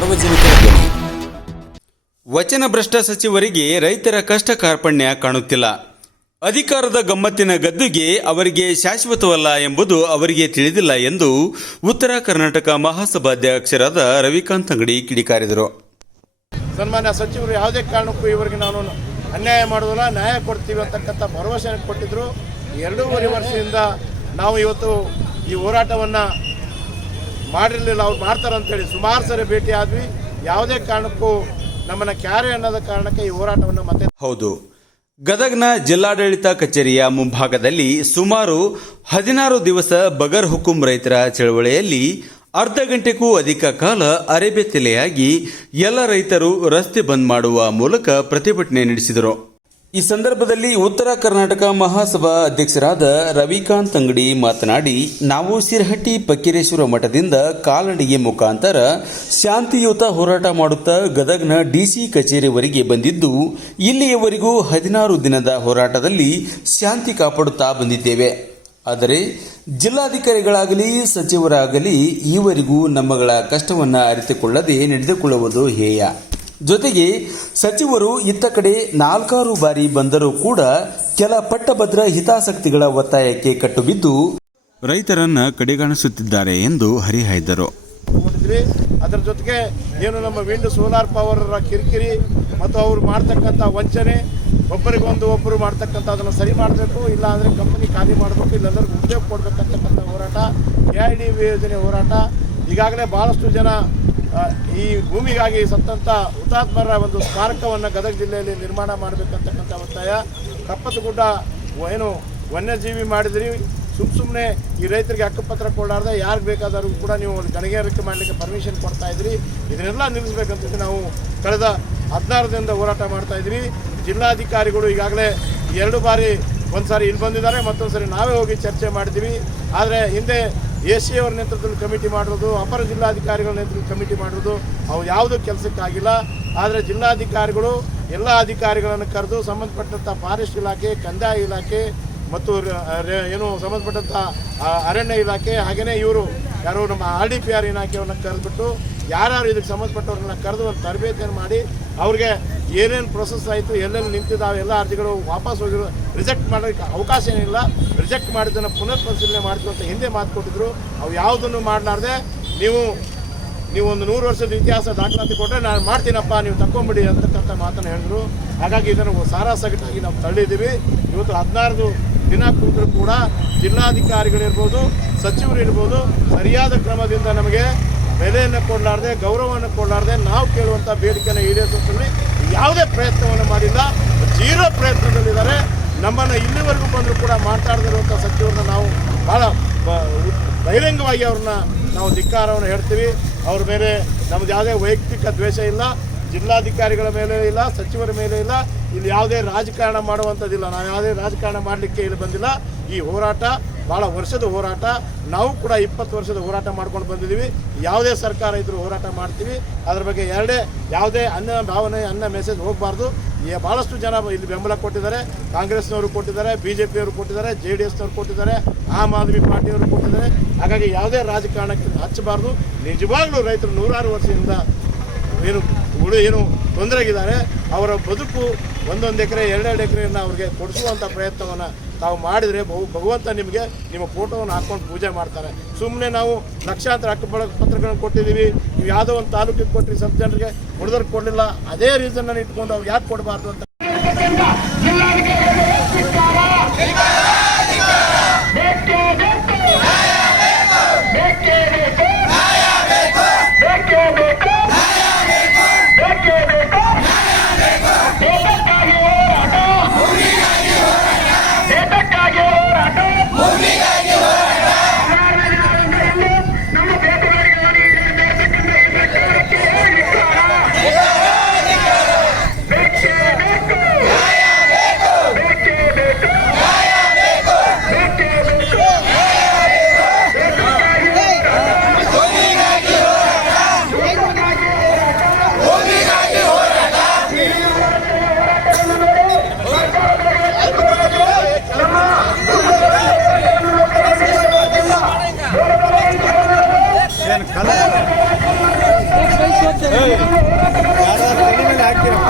ಸಾರ್ವಜನಿಕರ ವಚನ ಭ್ರಷ್ಟ ಸಚಿವರಿಗೆ ರೈತರ ಕಷ್ಟ ಕಾರ್ಪಣ್ಯ ಕಾಣುತ್ತಿಲ್ಲ. ಅಧಿಕಾರದ ಗಮ್ಮತ್ತಿನ ಗದ್ದುಗೆ ಅವರಿಗೆ ಶಾಶ್ವತವಲ್ಲ ಎಂಬುದು ಅವರಿಗೆ ತಿಳಿದಿಲ್ಲ ಎಂದು ಉತ್ತರ ಕರ್ನಾಟಕ ಮಹಾಸಭಾಧ್ಯಕ್ಷರಾದ ರವಿಕಾಂತ್ ಅಂಗಡಿ ಕಿಡಿಕಾರಿದರು. ಸನ್ಮಾನ್ಯ ಸಚಿವರು ಯಾವುದೇ ಕಾರಣಕ್ಕೂ ಇವರಿಗೆ ನಾನು ಅನ್ಯಾಯ ಮಾಡೋದಿಲ್ಲ ನ್ಯಾಯ ಕೊಡ್ತೀವಿ ಅಂತಕ್ಕಂಥ ಭರವಸೆ ಕೊಟ್ಟಿದ್ದರು ಎರಡೂವರೆ ವರ್ಷದಿಂದ ನಾವು ಇವತ್ತು ಈ ಹೋರಾಟವನ್ನು ಮಾಡಿರಲಿಲ್ಲ, ಅವ್ರು ಮಾಡ್ತಾರೆ ಅಂತೇಳಿ ಸುಮಾರು ಸರಿ ಭೇಟಿ ಆದ್ವಿ. ಯಾವುದೇ ಕಾರಣಕ್ಕೂ ನಮ್ಮನ್ನು ಕ್ಯಾರೆ ಅನ್ನೋದ ಕಾರಣಕ್ಕೆ ಈ ಹೋರಾಟವನ್ನು ಮತ್ತೆ ಹೌದು. ಗದಗ್ನ ಜಿಲ್ಲಾಡಳಿತ ಕಚೇರಿಯ ಮುಂಭಾಗದಲ್ಲಿ ಸುಮಾರು ಹದಿನಾರು ದಿವಸ ಬಗರ್ ಹುಕುಂ ರೈತರ ಚಳವಳಿಯಲ್ಲಿ ಅರ್ಧ ಗಂಟೆಗೂ ಅಧಿಕ ಕಾಲ ಅರೆಬೆತ್ತಲೆಯಾಗಿ ಎಲ್ಲ ರೈತರು ರಸ್ತೆ ಬಂದ್ ಮಾಡುವ ಮೂಲಕ ಪ್ರತಿಭಟನೆ ನಡೆಸಿದರು. ಈ ಸಂದರ್ಭದಲ್ಲಿ ಉತ್ತರ ಕರ್ನಾಟಕ ಮಹಾಸಭಾ ಅಧ್ಯಕ್ಷರಾದ ರವಿಕಾಂತ್ ಅಂಗಡಿ ಮಾತನಾಡಿ, ನಾವು ಸಿರಹಟ್ಟಿ ಪಕ್ಕೀರೇಶ್ವರ ಮಠದಿಂದ ಕಾಲ್ನಡಿಗೆ ಮುಖಾಂತರ ಶಾಂತಿಯುತ ಹೋರಾಟ ಮಾಡುತ್ತಾ ಗದಗ್ನ ಡಿಸಿ ಕಚೇರಿವರೆಗೆ ಬಂದಿದ್ದು, ಇಲ್ಲಿಯವರೆಗೂ ಹದಿನಾರು ದಿನದ ಹೋರಾಟದಲ್ಲಿ ಶಾಂತಿ ಕಾಪಾಡುತ್ತಾ ಬಂದಿದ್ದೇವೆ. ಆದರೆ, ಜಿಲ್ಲಾಧಿಕಾರಿಗಳಾಗಲಿ, ಸಚಿವರಾಗಲಿ, ಈವರೆಗೂ ನಮ್ಮಗಳ ಕಷ್ಟವನ್ನು ಅರಿತುಕೊಳ್ಳದೆ ನಡೆದುಕೊಳ್ಳುವುದು ಹೇಯ. ಜೊತೆಗೆ ಸಚಿವರು ಇತ್ತ ಕಡೆ ನಾಲ್ಕಾರು ಬಾರಿ ಬಂದರೂ ಕೂಡ ಕೆಲ ಪಟ್ಟಭದ್ರ ಹಿತಾಸಕ್ತಿಗಳ ಒತ್ತಾಯಕ್ಕೆ ಕಟ್ಟುಬಿದ್ದು ರೈತರನ್ನ ಕಡೆಗಾಣಿಸುತ್ತಿದ್ದಾರೆ ಎಂದು ಹರಿಹಾಯ್ದರು. ಅದರ ಜೊತೆಗೆ ಏನು ನಮ್ಮ ವಿಂಡ್ ಸೋಲಾರ್ ಪವರ್ ಕಿರಿಕಿರಿ ಮತ್ತು ಅವರು ಮಾಡ್ತಕ್ಕಂಥ ವಂಚನೆ ಒಬ್ಬರಿಗೊಂದು ಒಬ್ಬರು ಮಾಡ್ತಕ್ಕಂಥ ಅದನ್ನು ಸರಿ ಮಾಡಬೇಕು ಇಲ್ಲ ಅಂದರೆ ಕಂಪನಿ ಖಾಲಿ ಮಾಡಬೇಕು ಇಲ್ಲೆಲ್ಲರಿಗೂ ಉದ್ಯೋಗ ಕೊಡಬೇಕಂತಕ್ಕಂಥ ಹೋರಾಟ ಎ ಐ ಡಿ ಯೋಜನೆ ಹೋರಾಟ. ಈಗಾಗಲೇ ಭಾಳಷ್ಟು ಜನ ಈ ಭೂಮಿಗಾಗಿ ಸತ್ತಂಥ ಹುತಾತ್ಮರ ಒಂದು ಸ್ಮಾರಕವನ್ನು ಗದಗ ಜಿಲ್ಲೆಯಲ್ಲಿ ನಿರ್ಮಾಣ ಮಾಡಬೇಕಂತಕ್ಕಂಥ ಒತ್ತಾಯ. ಕಪ್ಪತ್ತಗುಡ್ಡ ಏನು ವನ್ಯಜೀವಿ ಮಾಡಿದ್ರಿ. ಸುಮ್ ಸುಮ್ಮನೆ ಈ ರೈತರಿಗೆ ಹಕ್ಕುಪತ್ರ ಕೊಡಲಾರ್ದೆ ಯಾರಿಗೆ ಬೇಕಾದರೂ ಕೂಡ ನೀವು ಗಣಿಗಾರಿಕೆ ಮಾಡಲಿಕ್ಕೆ ಪರ್ಮಿಷನ್ ಕೊಡ್ತಾ ಇದ್ರಿ. ಇದನ್ನೆಲ್ಲ ನಿಲ್ಲಿಸ್ಬೇಕಂತ ನಾವು ಕಳೆದ ಹದಿನಾರು ದಿನದ ಹೋರಾಟ ಮಾಡ್ತಾ ಇದ್ವಿ. ಜಿಲ್ಲಾಧಿಕಾರಿಗಳು ಈಗಾಗಲೇ ಎರಡು ಬಾರಿ ಒಂದು ಸಾರಿ ಇಲ್ಲಿ ಬಂದಿದ್ದಾರೆ ಮತ್ತೊಂದು ಸಾರಿ ನಾವೇ ಹೋಗಿ ಚರ್ಚೆ ಮಾಡಿದ್ವಿ ಆದರೆ ಹಿಂದೆ ಎ ಸಿ ಅವರ ನೇತೃತ್ವದಲ್ಲಿ ಕಮಿಟಿ ಮಾಡೋದು ಅಪರ ಜಿಲ್ಲಾಧಿಕಾರಿಗಳ ನೇತೃತ್ವದಲ್ಲಿ ಕಮಿಟಿ ಮಾಡೋದು ಅವು ಯಾವುದೂ ಕೆಲಸಕ್ಕಾಗಿಲ್ಲ. ಆದರೆ ಜಿಲ್ಲಾಧಿಕಾರಿಗಳು ಎಲ್ಲ ಅಧಿಕಾರಿಗಳನ್ನು ಕರೆದು ಸಂಬಂಧಪಟ್ಟಂಥ ಫಾರೆಸ್ಟ್ ಇಲಾಖೆ, ಕಂದಾಯ ಇಲಾಖೆ ಮತ್ತು ಏನು ಸಂಬಂಧಪಟ್ಟಂಥ ಅರಣ್ಯ ಇಲಾಖೆ ಹಾಗೆಯೇ ಇವರು ಯಾರು ನಮ್ಮ ಆರ್ ಡಿ ಪಿ ಆರ್ ಇಲಾಖೆಯನ್ನು ಕರೆದ್ಬಿಟ್ಟು ಯಾರ್ಯಾರು ಇದಕ್ಕೆ ಸಂಬಂಧಪಟ್ಟವ್ರನ್ನ ಕರೆದು ಒಂದು ತರಬೇತಿಯನ್ನು ಮಾಡಿ ಅವ್ರಿಗೆ ಏನೇನು ಪ್ರೊಸೆಸ್ ಆಯಿತು, ಎಲ್ಲೆಲ್ಲಿ ನಿಂತಿದ್ದಾವೆ ಎಲ್ಲ ಅರ್ಜಿಗಳು ವಾಪಸ್ ಹೋಗಿರೋ ರಿಜೆಕ್ಟ್ ಮಾಡೋಕ್ಕೆ ಅವಕಾಶ ಏನಿಲ್ಲ. ರಿಜೆಕ್ಟ್ ಮಾಡಿದ್ದನ್ನು ಪುನರ್ ಪರಿಶೀಲನೆ ಅಂತ ಹಿಂದೆ ಮಾತು ಕೊಟ್ಟಿದ್ರು. ಅವು ಯಾವುದನ್ನು ಮಾಡಲಾರ್ದೆ ನೀವು ನೀವು ಒಂದು ನೂರು ವರ್ಷದ ಇತಿಹಾಸ ದಾಖಲಾತಿ ಕೊಟ್ಟರೆ ನಾನು ಮಾಡ್ತೀನಪ್ಪ, ನೀವು ತಕ್ಕೊಂಬಿಡಿ ಅಂತಕ್ಕಂಥ ಮಾತನ್ನು ಹೇಳಿದ್ರು. ಹಾಗಾಗಿ ಇದನ್ನು ಸಾರಾಸಗಟ್ಟಾಗಿ ನಾವು ತಳ್ಳಿದ್ದೀವಿ. ಇವತ್ತು ಹದಿನಾರು ದಿನ ಕೂತರೂ ಕೂಡ ಜಿಲ್ಲಾಧಿಕಾರಿಗಳಿರ್ಬೋದು ಸಚಿವರು ಇರ್ಬೋದು ಸರಿಯಾದ ಕ್ರಮದಿಂದ ನಮಗೆ ಬೆಲೆಯನ್ನು ಕೊಡಲಾರ್ದೆ, ಗೌರವವನ್ನು ಕೊಡಲಾರ್ದೆ ನಾವು ಕೇಳುವಂಥ ಬೇಡಿಕೆಯನ್ನು ಈಡೇರಿಸುವಲ್ಲಿ ಯಾವುದೇ ಪ್ರಯತ್ನವನ್ನು ಮಾಡಿಲ್ಲ. ಜೀರೋ ಪ್ರಯತ್ನದಲ್ಲಿದ್ದಾರೆ. ನಮ್ಮನ್ನು ಇಲ್ಲಿವರೆಗೂ ಬಂದರೂ ಕೂಡ ಮಾತಾಡದಿರುವಂಥ ಸಚಿವರನ್ನ ನಾವು ಭಾಳ ಬಹಿರಂಗವಾಗಿ ಅವ್ರನ್ನ ನಾವು ಧಿಕ್ಕಾರವನ್ನು ಹೇಳ್ತೀವಿ. ಅವ್ರ ಮೇಲೆ ನಮ್ದು ಯಾವುದೇ ವೈಯಕ್ತಿಕ ದ್ವೇಷ ಇಲ್ಲ. ಜಿಲ್ಲಾಧಿಕಾರಿಗಳ ಮೇಲೆ ಇಲ್ಲ, ಸಚಿವರ ಮೇಲೆ ಇಲ್ಲ. ಇಲ್ಲಿ ಯಾವುದೇ ರಾಜಕಾರಣ ಮಾಡುವಂಥದ್ದಿಲ್ಲ. ನಾವು ಯಾವುದೇ ರಾಜಕಾರಣ ಮಾಡಲಿಕ್ಕೆ ಇಲ್ಲಿ ಬಂದಿಲ್ಲ. ಈ ಹೋರಾಟ ಭಾಳ ವರ್ಷದ ಹೋರಾಟ. ನಾವು ಕೂಡ ಇಪ್ಪತ್ತು ವರ್ಷದ ಹೋರಾಟ ಮಾಡ್ಕೊಂಡು ಬಂದಿದ್ದೀವಿ. ಯಾವುದೇ ಸರ್ಕಾರ ಇದ್ರೂ ಹೋರಾಟ ಮಾಡ್ತೀವಿ. ಅದ್ರ ಬಗ್ಗೆ ಎರಡೇ ಯಾವುದೇ ಅನ್ನ ಭಾವನೆ, ಅನ್ನ ಮೆಸೇಜ್ ಹೋಗಬಾರ್ದು. ಭಾಳಷ್ಟು ಜನ ಇಲ್ಲಿ ಬೆಂಬಲ ಕೊಟ್ಟಿದ್ದಾರೆ. ಕಾಂಗ್ರೆಸ್ನವರು ಕೊಟ್ಟಿದ್ದಾರೆ ಬಿ ಜೆ ಪಿಯವರು ಕೊಟ್ಟಿದ್ದಾರೆ, ಜೆ ಡಿ ಎಸ್ನವರು ಕೊಟ್ಟಿದ್ದಾರೆ, ಆಮ್ ಆದ್ಮಿ ಪಾರ್ಟಿಯವರು ಕೊಟ್ಟಿದ್ದಾರೆ. ಹಾಗಾಗಿ ಯಾವುದೇ ರಾಜಕಾರಣಕ್ಕೆ ಹಚ್ಚಬಾರ್ದು. ನಿಜವಾಗ್ಲೂ ರೈತರು ನೂರಾರು ವರ್ಷದಿಂದ ಏನು ಉಳಿ ಏನು ತೊಂದರೆಗಿದ್ದಾರೆ. ಅವರ ಬದುಕು ಒಂದೊಂದು ಎಕರೆ, ಎರಡೆರಡು ಎಕರೆಯನ್ನು ಅವ್ರಿಗೆ ಕೊಡಿಸುವಂಥ ಪ್ರಯತ್ನವನ್ನು ತಾವು ಮಾಡಿದರೆ ಭಗವಂತ ನಿಮಗೆ ನಿಮ್ಮ ಫೋಟೋವನ್ನು ಹಾಕ್ಕೊಂಡು ಪೂಜೆ ಮಾಡ್ತಾರೆ. ಸುಮ್ಮನೆ ನಾವು ಲಕ್ಷಾಂತರ ಹಕ್ಕುಪತ್ರ ಪತ್ರಗಳನ್ನು ಕೊಟ್ಟಿದ್ದೀವಿ. ನೀವು ಯಾವುದೋ ಒಂದು ತಾಲೂಕಿಗೆ ಕೊಟ್ಟರೆ ಸ್ವಲ್ಪ ಜನರಿಗೆ ಹೊಡೆದ್ರೆ ಕೊಡಲಿಲ್ಲ. ಅದೇ ರೀಸನ್ನ ಇಟ್ಕೊಂಡು ಅವ್ರು ಯಾಕೆ ಕೊಡಬಾರ್ದು ಅಂತ. ಏನು ಕಲೆ ಹಾಕಿರಪ್ಪ